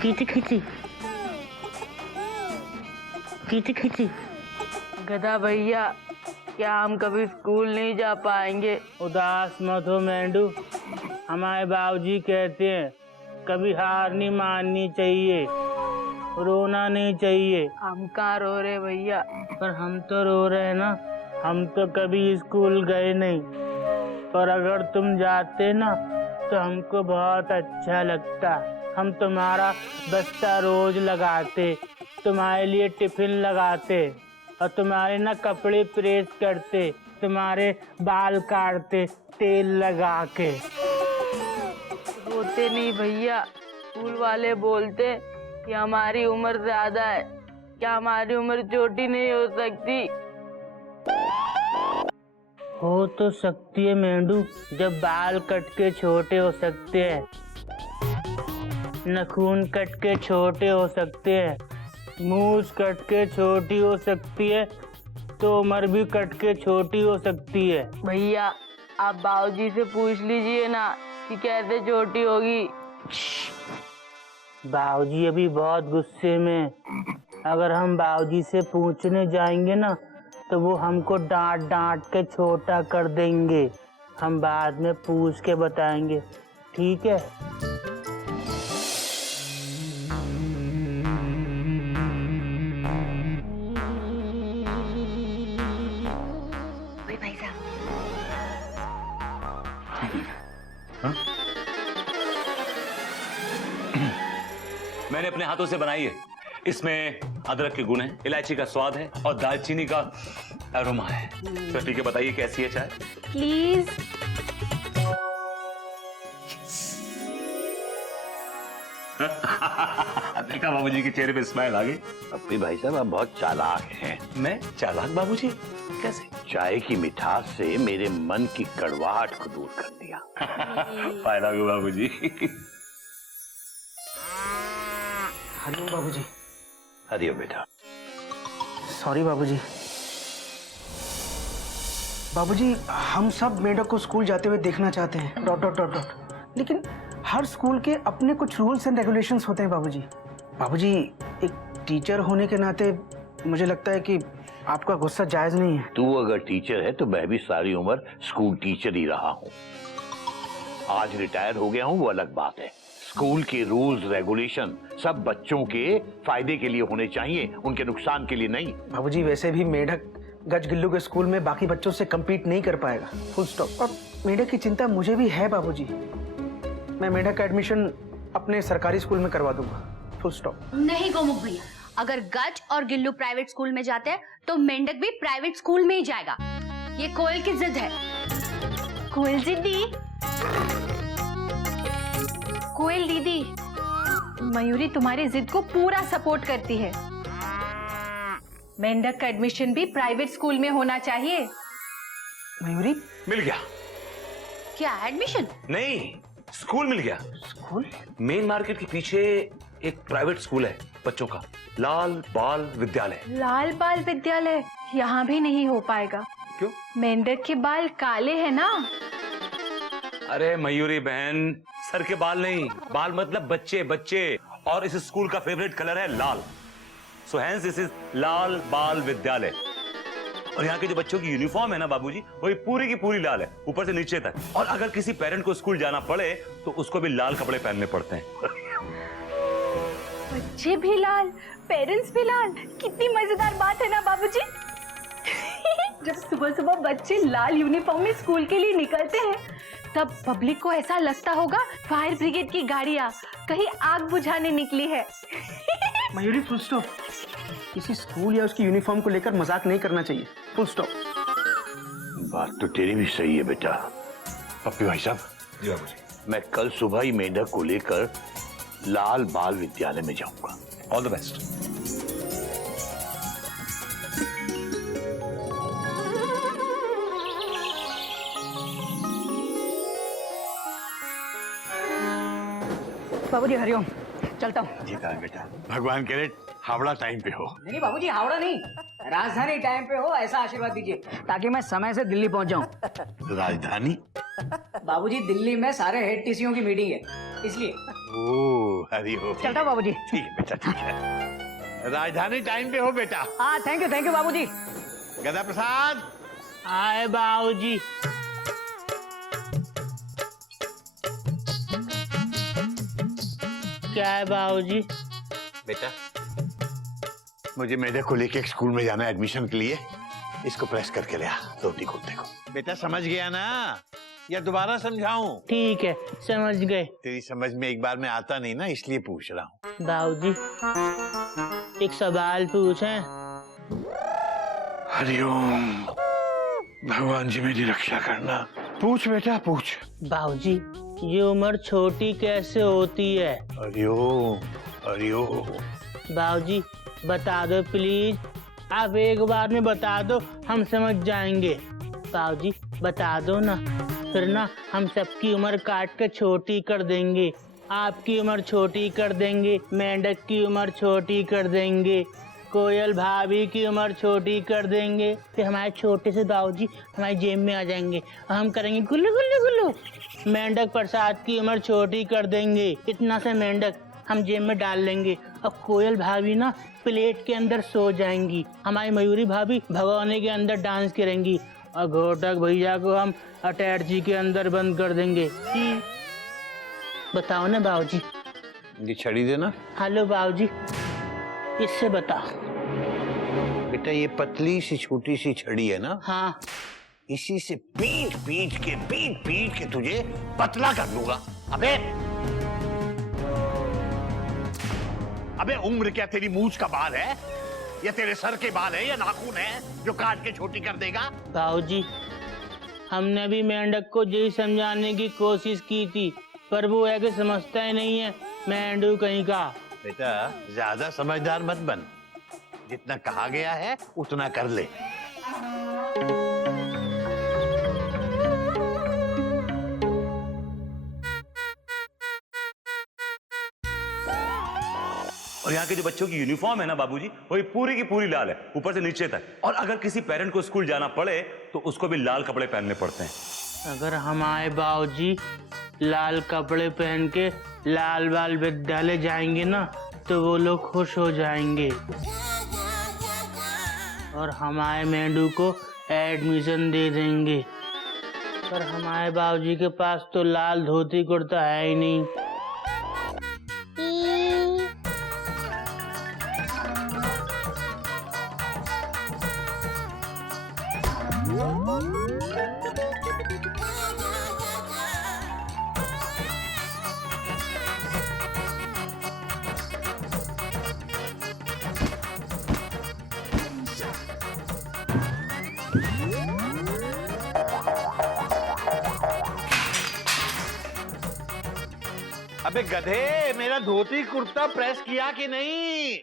खींची खींची खींची खींची। गधा भैया, क्या हम कभी स्कूल नहीं जा पाएंगे? उदास मत हो मेंढू, हमारे बाबूजी कहते हैं कभी हार नहीं माननी चाहिए, रोना नहीं चाहिए। हम कहाँ रो रहे भैया? पर हम तो रो रहे हैं ना, हम तो कभी स्कूल गए नहीं, पर अगर तुम जाते ना तो हमको बहुत अच्छा लगता। हम तुम्हारा बस्ता रोज लगाते, तुम्हारे लिए टिफिन लगाते और तुम्हारे ना कपड़े प्रेस करते, तुम्हारे बाल काटते तेल लगा के। रोते नहीं भैया, स्कूल वाले बोलते कि हमारी उम्र ज्यादा है, क्या हमारी उम्र छोटी नहीं हो सकती? हो तो सकती है मेंढू, जब बाल कट के छोटे हो सकते हैं, नाखून कट के छोटे हो सकते हैं, मूछ कट के छोटी हो सकती है, तो उम्र भी कट के छोटी हो सकती है। भैया आप बाबूजी से पूछ लीजिए ना कि कैसे छोटी होगी। बाबूजी अभी बहुत गुस्से में, अगर हम बाबूजी से पूछने जाएंगे ना तो वो हमको डांट डांट के छोटा कर देंगे। हम बाद में पूछ के बताएंगे, ठीक है? भाई साहब, मैंने अपने हाथों से बनाई है। इसमें अदरक के गुण है, इलायची का स्वाद है और दालचीनी का अरोमा है। तो ठीक है, बताइए कैसी है चाय? प्लीज। देखा बाबूजी के चेहरे पे स्माइल आ गई। अपनी भाई साहब आप बहुत चालाक हैं। मैं चालाक बाबूजी? कैसे? चाय की मिठास से मेरे मन की कड़वाहट को दूर कर दिया। फायदा हुआ बाबूजी। हरिओम बाबूजी। हरिओम बेटा। सॉरी बाबूजी। बाबूजी हम सब मेढक को स्कूल जाते हुए देखना चाहते हैं, डॉट डॉट डॉट डॉट, लेकिन हर स्कूल के अपने कुछ रूल्स एंड रेगुलेशंस होते हैं बाबूजी। बाबूजी एक टीचर होने के नाते मुझे लगता है कि आपका गुस्सा जायज नहीं है। तू अगर टीचर है तो मैं भी सारी उम्र स्कूल टीचर ही रहा हूँ। आज रिटायर हो गया हूँ वो अलग बात है। स्कूल के रूल्स रेगुलेशन सब बच्चों के फायदे के लिए होने चाहिए, उनके नुकसान के लिए नहीं। बाबूजी वैसे भी मेढक गज गिल्लू के स्कूल में बाकी बच्चों से कम्पीट नहीं कर पाएगा, फुल स्टॉप। और मेढक की चिंता मुझे भी है बाबूजी। मैं मेढक का एडमिशन अपने सरकारी स्कूल में करवा दूंगा, फुल स्टॉप। नहीं गोमुख भैया, अगर गज और गिल्लू प्राइवेट स्कूल में जाते हैं तो मेंढक भी प्राइवेट स्कूल में ही जाएगा। ये कोयल की जिद है। कोयल दीदी, कोयल दीदी, मयूरी तुम्हारी जिद को पूरा सपोर्ट करती है। मेंढक का एडमिशन भी प्राइवेट स्कूल में होना चाहिए। मयूरी, मिल गया। क्या एडमिशन? नहीं, स्कूल मिल गया। स्कूल? मेन मार्केट के पीछे एक प्राइवेट स्कूल है बच्चों का, लाल बाल विद्यालय। लाल बाल विद्यालय यहाँ भी नहीं हो पाएगा। क्यों? मेंढक के बाल काले हैं ना। अरे मयूरी बहन, सर के बाल नहीं, बाल मतलब बच्चे बच्चे, और इस स्कूल का फेवरेट कलर है लाल। सो हेंस दिस इज लाल बाल विद्यालय। और यहाँ के जो बच्चों की यूनिफॉर्म है ना बाबूजी, वो पूरी की पूरी लाल है, ऊपर से नीचे तक। और अगर किसी पेरेंट को स्कूल जाना पड़े तो उसको भी लाल कपड़े पहनने पड़ते हैं। बच्चे भी लाल, पेरेंट्स भी लाल, कितनी मजेदार बात है ना बाबूजी। जब सुबह सुबह बच्चे लाल यूनिफॉर्म में स्कूल के लिए निकलते हैं तब पब्लिक को ऐसा लगता होगा फायर ब्रिगेड की गाड़ियां कहीं आग बुझाने निकली है। Mayuri full stop. किसी स्कूल या उसकी यूनिफॉर्म को लेकर मजाक नहीं करना चाहिए, फुल स्टॉप। बात तो तेरी भी सही है बेटा। पप्पी भाई साहब। जी बाबूजी। मैं कल सुबह ही मेंढक को लेकर लाल बाल विद्यालय में जाऊंगा। All the best. बाबूजी हरिओम, चलता हूँ। जी कहा बेटा, भगवान करे हावड़ा टाइम पे हो। नहीं बाबूजी, हावड़ा नहीं, राजधानी टाइम पे हो ऐसा आशीर्वाद दीजिए ताकि मैं समय से दिल्ली पहुँच जाऊँ। राजधानी? बाबूजी दिल्ली में सारे हेड टीसीओं की मीटिंग है। इसलिए ओह हरिओम। चलता हूँ बाबूजी। ठीक है बेटा, ठीक है। राजधानी टाइम पे हो बेटा। हाँ थैंक यू बाबूजी। गदा प्रसाद। आए बाबूजी। क्या है बाबूजी? बेटा मुझे मेढक को लेके एक स्कूल में जाना है एडमिशन के लिए। इसको प्रेस करके ले आ धोती कुर्ते को। बेटा समझ गया ना या दोबारा समझाऊं? ठीक है, समझ गए। तेरी समझ में एक बार में आता नहीं ना, इसलिए पूछ रहा हूँ। बाबूजी एक सवाल पूछें? हरिओम। भगवान जी मेरी रक्षा करना। पूछ बेटा पूछ। बाबूजी ये उम्र छोटी कैसे होती है? हरिओम हरिओम। बाबूजी बता दो प्लीज, आप एक बार में बता दो, हम समझ जाएंगे। बाबूजी बता दो ना, फिर ना हम सबकी उम्र काट के छोटी कर देंगे। आपकी उम्र छोटी कर देंगे, मेंढक की उम्र छोटी कर देंगे, कोयल भाभी की उम्र छोटी कर देंगे, फिर हमारे छोटे से बाबूजी हमारी जेब में आ जाएंगे और हम करेंगे गुल्लू गुल्लू गुल्लू। मेंढक प्रसाद की उम्र छोटी कर देंगे, इतना से मेंढक हम जेब में डाल लेंगे और कोयल भाभी ना प्लेट के अंदर सो जाएंगी, हमारी मयूरी भाभी भगोने के अंदर डांस करेंगी और घोटक भैया को हम अटैची के अंदर बंद कर देंगे। बताओ ना बाबूजी। ये छड़ी देना। हेलो बाबूजी, इससे बताओ। बेटा ये पतली सी छोटी सी छड़ी है ना? हाँ। इसी से पीट पीट के तुझे पतला कर दूंगा। अबे उम्र क्या तेरी मूंछ का बाल है या तेरे सर के बाल है या नाखून है जो काट के छोटी कर देगा? बाबूजी हमने भी मेंढक को यही समझाने की कोशिश की थी, पर वो है कि समझता ही नहीं है, मेंढू कहीं का। बेटा ज्यादा समझदार मत बन, जितना कहा गया है उतना कर ले। और यहाँ के जो बच्चों की यूनिफॉर्म है ना बाबूजी, वही पूरी की पूरी लाल है ऊपर से नीचे तक। और अगर किसी पेरेंट को स्कूल जाना पड़े तो उसको भी लाल कपड़े पहनने पड़ते हैं। अगर हमारे बाबूजी लाल कपड़े पहन के लाल बाल विद्यालय जाएंगे ना तो वो लोग खुश हो जाएंगे और हमारे मेंढू को एडमिशन दे देंगे। पर हमारे बाबूजी के पास तो लाल धोती कुर्ता है ही नहीं। अबे गधे, मेरा धोती कुर्ता प्रेस किया कि नहीं?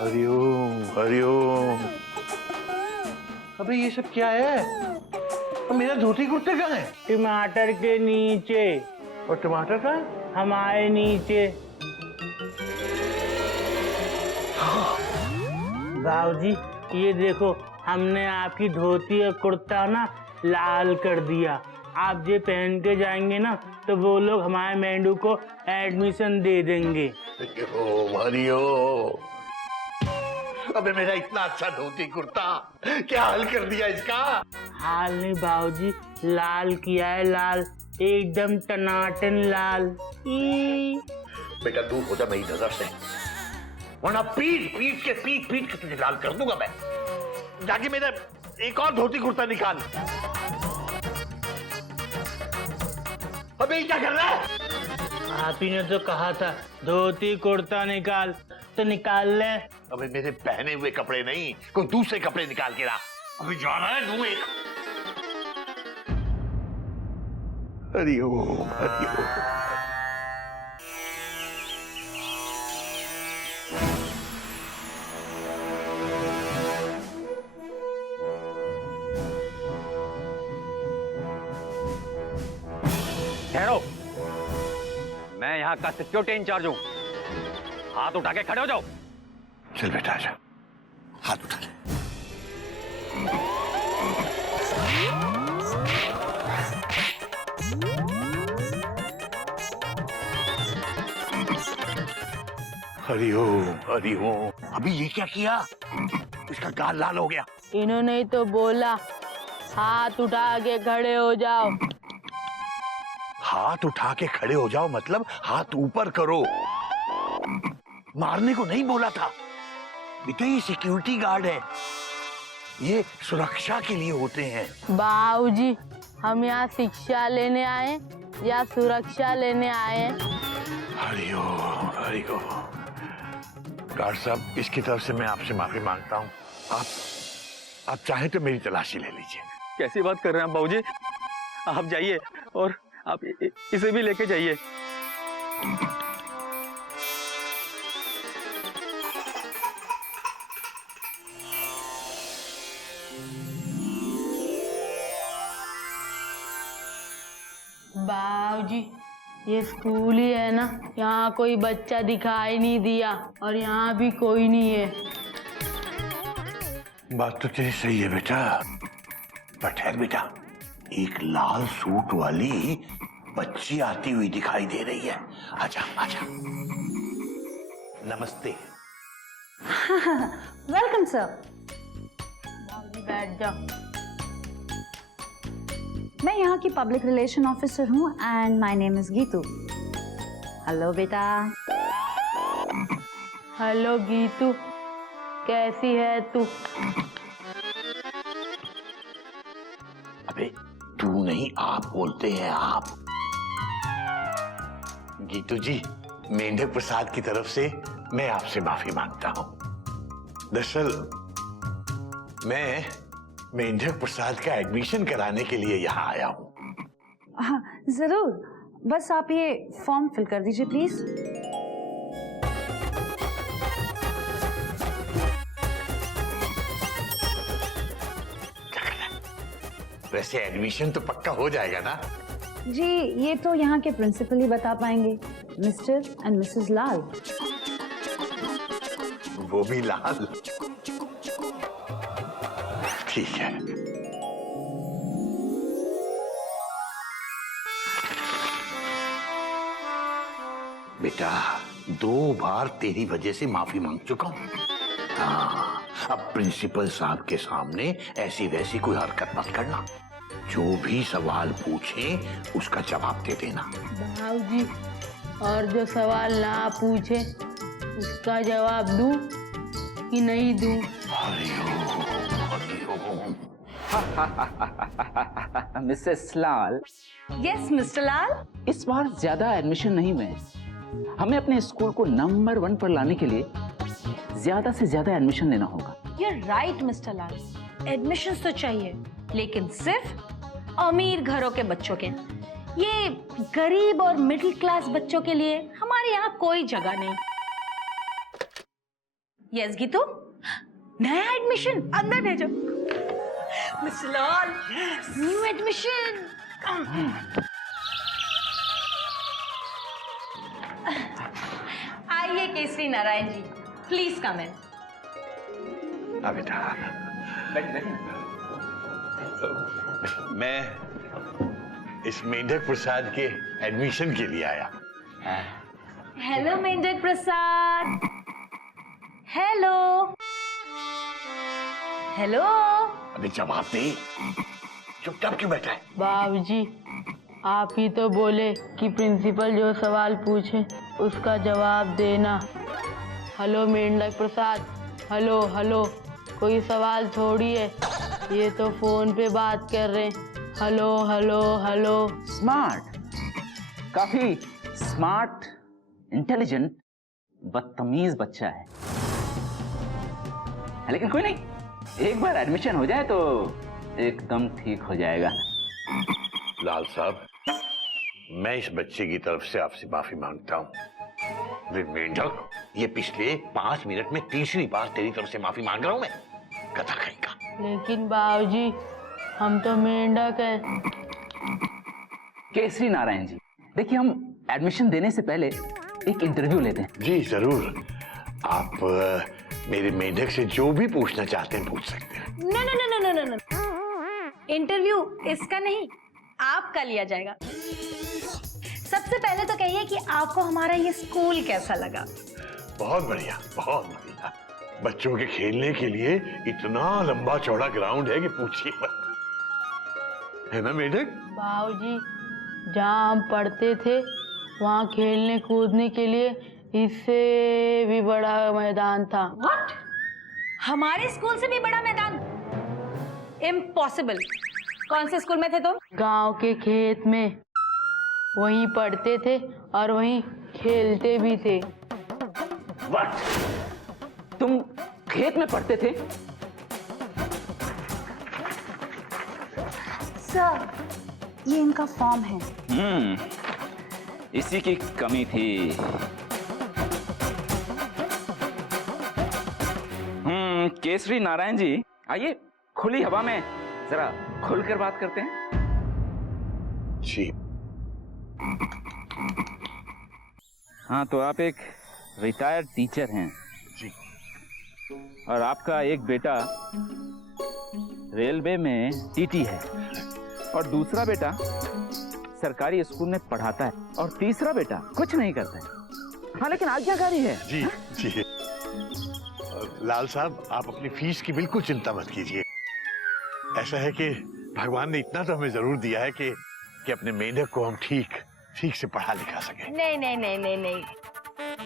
हरिओम हरिओम। अबे ये सब क्या है? और मेरा धोती कुर्ता कहाँ है? टमाटर के नीचे। और टमाटर कहाँ है? हमारे नीचे। बाबूजी ये देखो, हमने आपकी धोती और कुर्ता ना लाल कर दिया। आप ये पहन के जाएंगे ना तो वो लोग हमारे मेंढू को एडमिशन दे देंगे। हरिओम। अबे मेरा इतना अच्छा धोती कुर्ता क्या हाल कर दिया इसका? हाल नहीं बाबूजी, लाल किया है, लाल एकदम टनाटन लाल। बेटा दूर हो जा मेरी नजर से, वरना पीट के तुझे लाल कर दूंगा मैं। जाके मेरा एक और धोती कुर्ता निकाल। अबे क्या कर रहा है? आप ही ने तो कहा था धोती कुर्ता निकाल, तो निकाल ले। अबे मेरे पहने हुए कपड़े नहीं, कोई दूसरे कपड़े निकाल के ला। अभी जाना है तू एक। हरिओम हरिओम। ठहरो, मैं यहाँ का सिक्योरिटी इंचार्ज हूँ। हाथ उठा के खड़े हो जाओ। चल बेटा आजा, हाथ उठा ले। हरिओम हरिओम। अभी ये क्या किया? इसका गाल लाल हो गया। इन्होंने ही तो बोला हाथ उठा के खड़े हो जाओ। हाथ उठा के खड़े हो जाओ मतलब हाथ ऊपर करो। मारने को नहीं बोला था बेटा, ये सिक्योरिटी गार्ड है, ये सुरक्षा के लिए होते हैं। बाबूजी, हम यहाँ शिक्षा लेने आए या सुरक्षा लेने आए? हरिओम हरिओम। गार्ड साहब, इसकी तरफ से मैं आपसे माफी मांगता हूँ। आप चाहें तो मेरी तलाशी ले लीजिए। कैसी बात कर रहे हैं आप बाबूजी? आप जाइए और आप इसे भी लेके जाइए। बाबूजी, ये स्कूल ही है ना, यहाँ कोई बच्चा दिखाई नहीं दिया और यहाँ भी कोई नहीं है। बात तो तेरी सही है बेटा, पर ठहर बेटा, एक लाल सूट वाली बच्ची आती हुई दिखाई दे रही है। आजा आजा। नमस्ते। Welcome sir. बैठ जाओ। मैं यहाँ की पब्लिक रिलेशन ऑफिसर हूँ and my name is Geetu. Hello बेटा। हेलो गीतू, कैसी है तू? अबे तू नहीं, आप बोलते हैं आप। गीतू जी, मेंढक प्रसाद की तरफ से मैं आपसे माफी मांगता हूँ। दरअसल मैं मेंढक प्रसाद का एडमिशन कराने के लिए यहाँ आया हूँ। हाँ जरूर, बस आप ये फॉर्म फिल कर दीजिए प्लीज। वैसे एडमिशन तो पक्का हो जाएगा ना? जी ये तो यहाँ के प्रिंसिपल ही बता पाएंगे, मिस्टर एंड मिसेस लाल। वो भी लाल? ठीक है। बेटा, 2 बार तेरी वजह से माफी मांग चुका हूं। हाँ, अब प्रिंसिपल साहब के सामने ऐसी वैसी कोई हरकत मत करना। जो भी सवाल पूछे उसका जवाब दे देना। बाबूजी, और जो सवाल ना पूछे उसका जवाब दूं कि नहीं दूं? हरिओम हरिओम। मिसेस लाल, यस मिस्टर लाल। इस बार ज्यादा एडमिशन नहीं हुए हैं। हमें अपने स्कूल को नंबर 1 पर लाने के लिए ज्यादा से ज्यादा एडमिशन लेना होगा। You are right mister Lal, admission तो चाहिए लेकिन सिर्फ अमीर घरों के बच्चों के। ये गरीब और मिडिल क्लास बच्चों के लिए हमारे यहाँ कोई जगह नहीं। यस गीतू, नया एडमिशन अंदर भेजो। मिस्टर लाल, न्यू एडमिशन। आइए केसरी नारायण जी, प्लीज कम इन। बेटा, मैं इस मेंढक प्रसाद के एडमिशन के लिए आया। हेलो मेंढक प्रसाद। Hello hello. अबे जवाब दे, चुपचाप क्यों बैठा है? बाबूजी, आप ही तो बोले कि प्रिंसिपल जो सवाल पूछे उसका जवाब देना। हेलो मेंढक प्रसाद, हेलो हेलो, कोई सवाल थोड़ी है, ये तो फोन पे बात कर रहे हैं। Hello hello hello. स्मार्ट, काफी स्मार्ट, इंटेलिजेंट, बदतमीज बच्चा है, लेकिन कोई नहीं, एक बार एडमिशन हो जाए तो एकदम ठीक हो जाएगा। लाल साहब, मैं इस बच्चे की तरफ से आपसे माफी मांगता हूँ। मेंढक, ये पिछले 5 मिनट में तीसरी बार तेरी तरफ से माफी मांग रहा हूँ मैं, गधा कहीं का। लेकिन बाबूजी, हम तो मेंढक हैं। केसरी नारायण जी, देखिए हम एडमिशन देने से पहले एक इंटरव्यू लेते हैं। जी जरूर, आप मेरे मेंढक से जो भी पूछना चाहते हैं पूछ सकते हैं। No no no no no no, interview इसका नहीं, आपका लिया जाएगा। सबसे पहले तो कहिए कि आपको हमारा ये स्कूल कैसा लगा? बहुत बढ़िया, बहुत बढ़िया। बच्चों के खेलने के लिए इतना लंबा चौड़ा ग्राउंड है कि पूछिए मत, है ना मेढक? बाबूजी, जहाँ हम पढ़ते थे वहाँ खेलने कूदने के लिए इससे भी बड़ा मैदान था। व्हाट? हमारे स्कूल से भी बड़ा मैदान? इम्पॉसिबल। कौन से स्कूल में थे तुम? गांव के खेत में, वहीं पढ़ते थे और वहीं खेलते भी थे। व्हाट? तुम खेत में पढ़ते थे? सर, ये इनका फॉर्म है। इसी की कमी थी। केसरी नारायण जी, आइए खुली हवा में जरा खुलकर बात करते हैं। जी। हाँ, तो आप एक रिटायर्ड टीचर हैं जी। और आपका एक बेटा रेलवे में टीटी है और दूसरा बेटा सरकारी स्कूल में पढ़ाता है और तीसरा बेटा कुछ नहीं करता है। हाँ, लेकिन आज्ञाकारी है। जी जी। लाल साहब, आप अपनी फीस की बिल्कुल चिंता मत कीजिए। ऐसा है कि भगवान ने इतना तो हमें जरूर दिया है कि अपने मेढक को हम ठीक से पढ़ा लिखा सके। नहीं नहीं नहीं नहीं नहीं,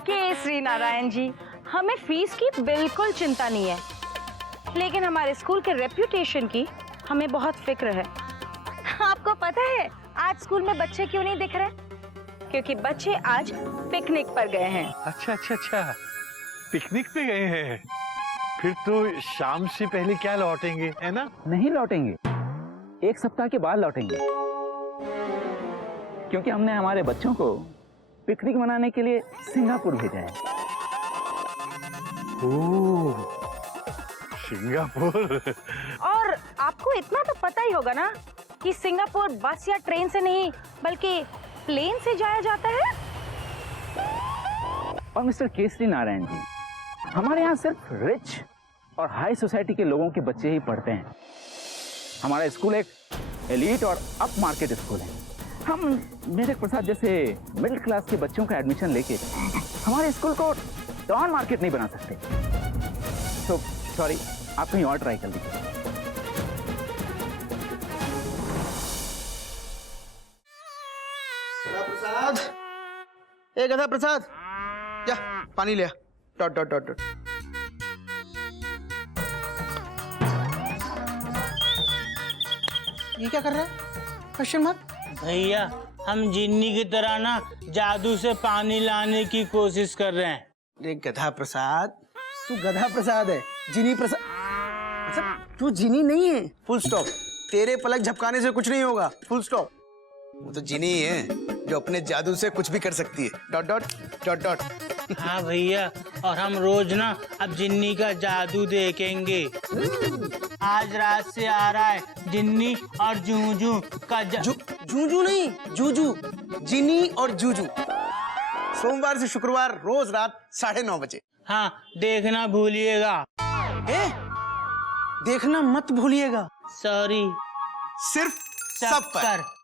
केसरी नारायण जी, हमें फीस की बिल्कुल चिंता नहीं है, लेकिन हमारे स्कूल के रेप्यूटेशन की हमें बहुत फिक्र है। आपको पता है आज स्कूल में बच्चे क्यों नहीं दिख रहे? क्योंकि बच्चे आज पिकनिक पर गए हैं। अच्छा, पिकनिक पे गए हैं। फिर तो शाम से पहले क्या लौटेंगे, है ना? नहीं लौटेंगे, 1 सप्ताह के बाद लौटेंगे, क्योंकि हमने हमारे बच्चों को पिकनिक मनाने के लिए सिंगापुर भेजा है। ओह, सिंगापुर। और आपको इतना तो पता ही होगा ना कि सिंगापुर बस या ट्रेन से नहीं बल्कि प्लेन से जाया जाता है। और मिस्टर केसरी नारायण जी, हमारे यहाँ सिर्फ रिच और हाई सोसाइटी के लोगों के बच्चे ही पढ़ते हैं। हमारा स्कूल एक एलीट और अप मार्केट स्कूल है। हम मेढक प्रसाद जैसे मिडिल क्लास के बच्चों का एडमिशन लेके हमारे स्कूल को डाउन मार्केट नहीं बना सकते। तो सॉरी, आप कहीं और ट्राई कर लीजिए। प्रसाद, ए गधा प्रसाद, जा पानी ले आ। Dot dot dot dot. ये क्या कर रहा है? Question mark. भैया, हम जिन्नी की तरह ना जादू से पानी लाने की कोशिश कर रहे हैं। अरे गधा प्रसाद, तू गधा प्रसाद है, जिनी प्रसाद। अच्छा, तू जिनी नहीं है, फुल स्टॉप। तेरे पलक झपकाने से कुछ नहीं होगा, फुल स्टॉप। वो तो जिनी ही है जो अपने जादू से कुछ भी कर सकती है। Dot dot dot dot. हाँ भैया, और हम रोज ना अब जिन्नी का जादू देखेंगे। आज रात से आ रहा है जिन्नी और जूजू का जूजू नहीं, जूजू, जिनी और जूजू। सोमवार से शुक्रवार रोज रात 9:30 बजे। हाँ, देखना भूलिएगा। देखना मत भूलिएगा। सॉरी। सिर्फ सब पर।